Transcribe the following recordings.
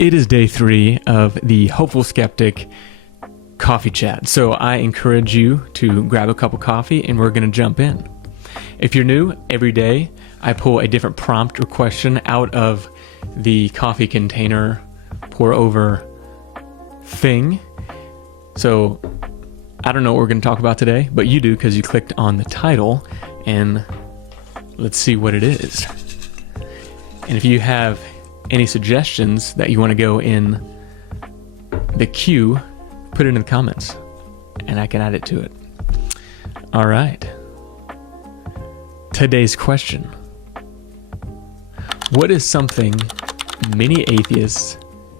It is day 3 of the Hopeful Skeptic coffee chat. So I encourage you to grab a cup of coffee and we're going to jump in. If you're new, every day I pull a different prompt or question out of the coffee container pour over thing. So I don't know what we're going to talk about today, but you do because you clicked on the title, and let's see what it is. And if you have any suggestions that you want to go in the queue, put it in the comments and I can add it to it. All right. Today's question. What is something many atheists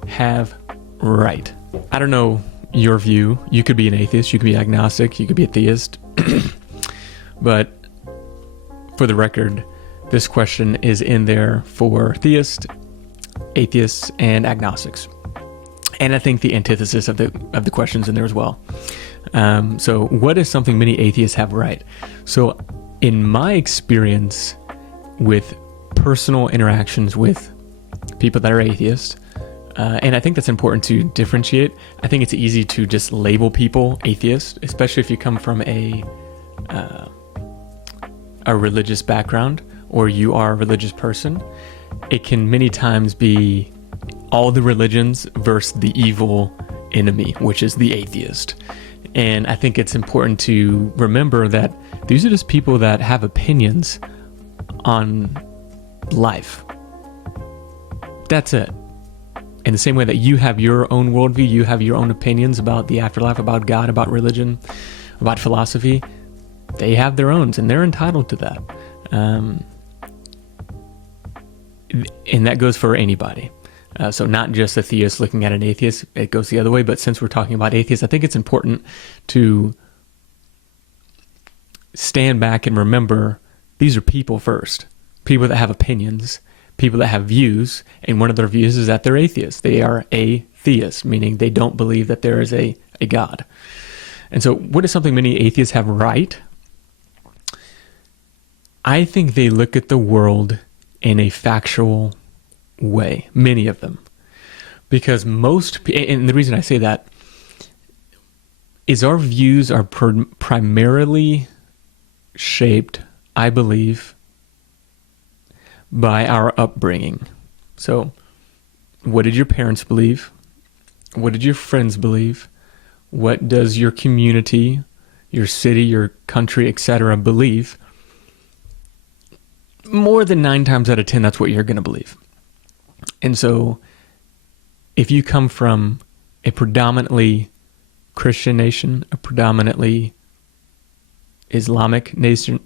have right? I don't know your view. You could be an atheist, you could be agnostic, you could be a theist. But for the record, this question is in there for theists, atheists, and agnostics. And I think the antithesis of the question's in there as well. So what is something many atheists have right? So in my experience with personal interactions with people that are atheists, and I think that's important to differentiate. I think it's easy to just label people atheist, especially if you come from a religious background or you are a religious person. It can many times be all the religions versus the evil enemy, which is the atheist. And I think it's important to remember that these are just people that have opinions on life. That's it. In the same way that you have your own worldview, you have your own opinions about the afterlife, about God, about religion, about philosophy, they have their own, and they're entitled to that. And that goes for anybody. So not just a theist looking at an atheist, it goes the other way. But since we're talking about atheists, I think it's important to stand back and remember these are people first. People that have opinions, people that have views, and one of their views is that they're atheists. They are atheists, meaning they don't believe that there is a God. And so what is something many atheists have right? I think they look at the world in a factual way, many of them, because and the reason I say that is our views are primarily shaped, I believe, by our upbringing. So what did your parents believe? What did your friends believe? What does your community, your city, your country, etc. believe? More than 9 times out of 10, that's what you're going to believe. And so if you come from a predominantly Christian nation, a predominantly Islamic nation,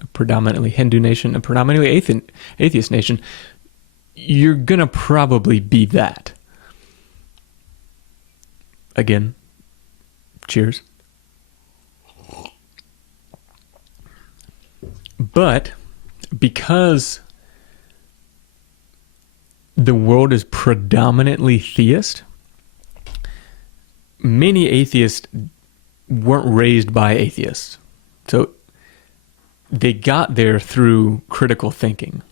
a predominantly Hindu nation, a predominantly atheist nation, you're going to probably be that. Again, cheers. But because the world is predominantly theist, many atheists weren't raised by atheists. So they got there through critical thinking.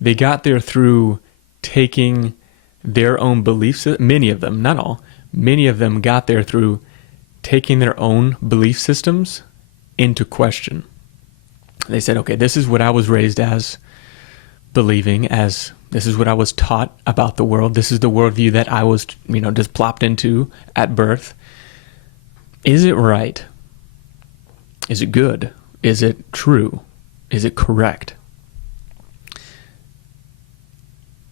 They got there through taking their own beliefs. Many of them, not all, many of them got there through taking their own belief systems into question. They said, okay, this is what I was raised as believing, as this is what I was taught about the world. This is the worldview that I was, just plopped into at birth. Is it right? Is it good? Is it true? Is it correct?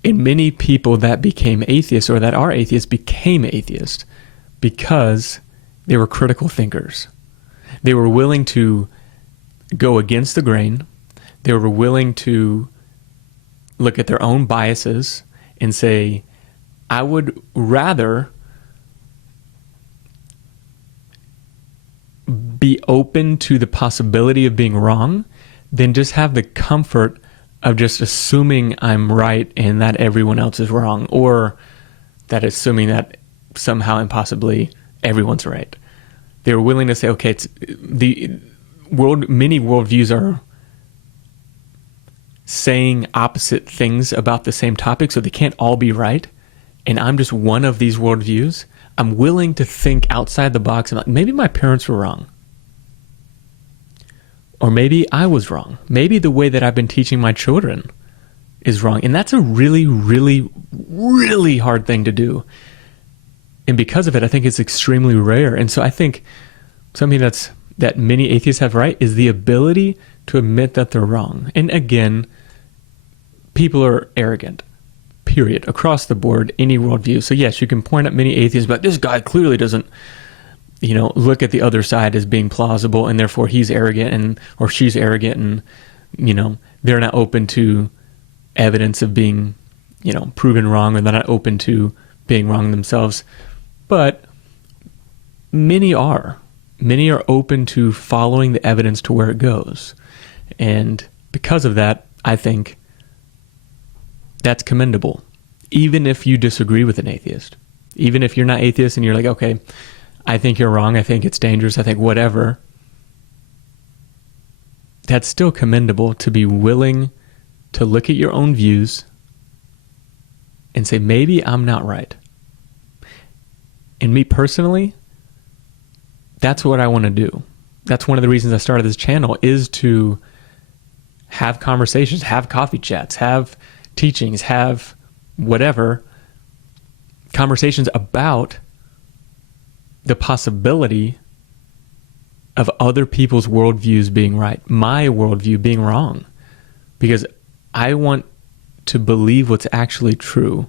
And many people that became atheists or that are atheists became atheists because they were critical thinkers. They were willing to go against the grain. They were willing to look at their own biases and say, I would rather be open to the possibility of being wrong than just have the comfort of just assuming I'm right and that everyone else is wrong, or that assuming that somehow impossibly everyone's right. They were willing to say, okay, it's many worldviews are saying opposite things about the same topic, so they can't all be right. and I'm just one of these worldviews, I'm willing to think outside the box and like, maybe my parents were wrong. Or maybe I was wrong. Maybe the way that I've been teaching my children is wrong. And that's a really, really, really hard thing to do. And because of it, I think it's extremely rare. And so I think something that many atheists have right is the ability to admit that they're wrong. And again, people are arrogant, period, across the board, any worldview. So yes, you can point at many atheists, but this guy clearly doesn't, look at the other side as being plausible, and therefore he's arrogant or she's arrogant, and, they're not open to evidence of being, proven wrong, or they're not open to being wrong themselves. But many are. Many are open to following the evidence to where it goes. And because of that, I think that's commendable. Even if you disagree with an atheist. Even if you're not atheist and you're like, okay, I think you're wrong, I think it's dangerous, I think whatever. That's still commendable to be willing to look at your own views and say, maybe I'm not right. And me personally, that's what I want to do. That's one of the reasons I started this channel, is to have conversations, have coffee chats, have teachings, have whatever, conversations about the possibility of other people's worldviews being right, my worldview being wrong. Because I want to believe what's actually true,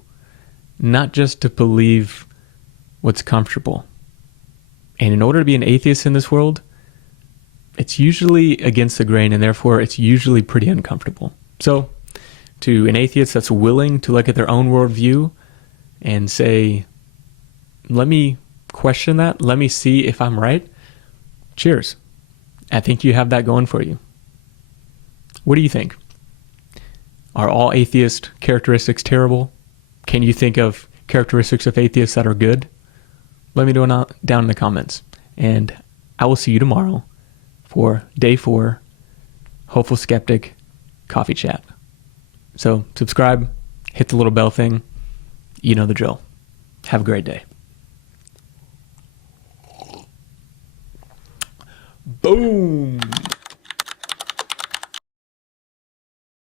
not just to believe what's comfortable. And in order to be an atheist in this world, it's usually against the grain, and therefore it's usually pretty uncomfortable. So to an atheist that's willing to look at their own worldview and say, let me question that, let me see if I'm right, cheers. I think you have that going for you. What do you think? Are all atheist characteristics terrible? Can you think of characteristics of atheists that are good? Let me know down in the comments. And I will see you tomorrow for day 4, Hopeful Skeptic Coffee Chat. So subscribe, hit the little bell thing. You know the drill. Have a great day. Boom.